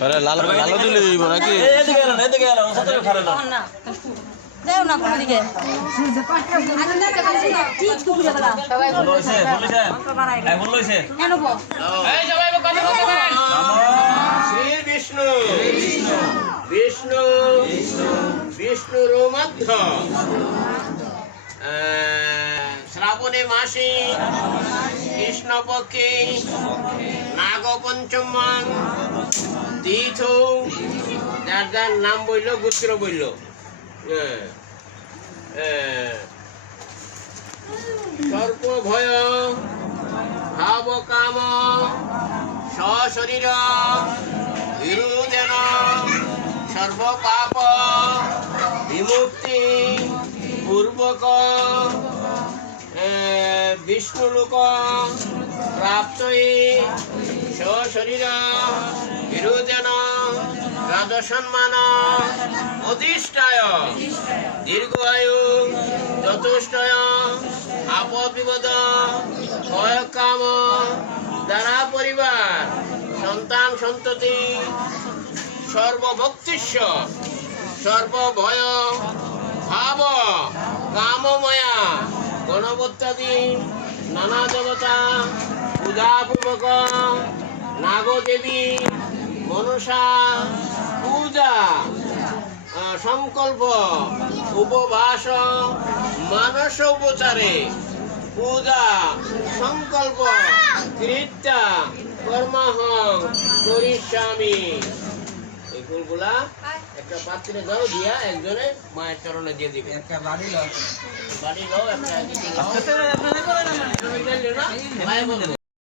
আরে লাল লাল দিলে দিব নাকি? এদিকে এলো এদিকে এলো সাথে খারে না না দেও না কোন দিকে। ঠিক সবাই লইছে বলিছে এই বল লইছে। কেন বল? শ্রী বিষ্ণু। বিষ্ণু। বিষ্ণুর মধ্য আহ, শ্রাবণে মাসে কৃষ্ণপক্ষে নাগ পঞ্চমান তীর্থ যার যার নাম বলল গোত্র বলল হ্যাঁ, হ্যাঁ। সর্প ভয় ভাব কাম সশরীর বিরোধেন সর্বপাপ বিমুক্তি পূর্বক বিষ্ণুলোক প্রাপ্ত সশরীর রাজসম্মান অধিষ্ঠায়। দীর্ঘ আয়ু চতুষ্টয় আপদ বিপদ কাম দ্বারা পরিবার, সন্তান সন্ততি সর্বভক্তিস্ব সর্বভয়, ভাব, কামময়া গণপত্যাদি নানা দেবতা পূজাপূর্বক নাগদেবী, মনসা সংকল্প উপবাস মানস উপচারে পূজা সংকল্প কৃত্যা কর্মাহং করিষ্যামি এই ফুলগুলা একটা পাত্রে দাও দিয়া একজনে মায়ের চরণে দিয়ে দিবে একটা বাড়ি দাও একটা।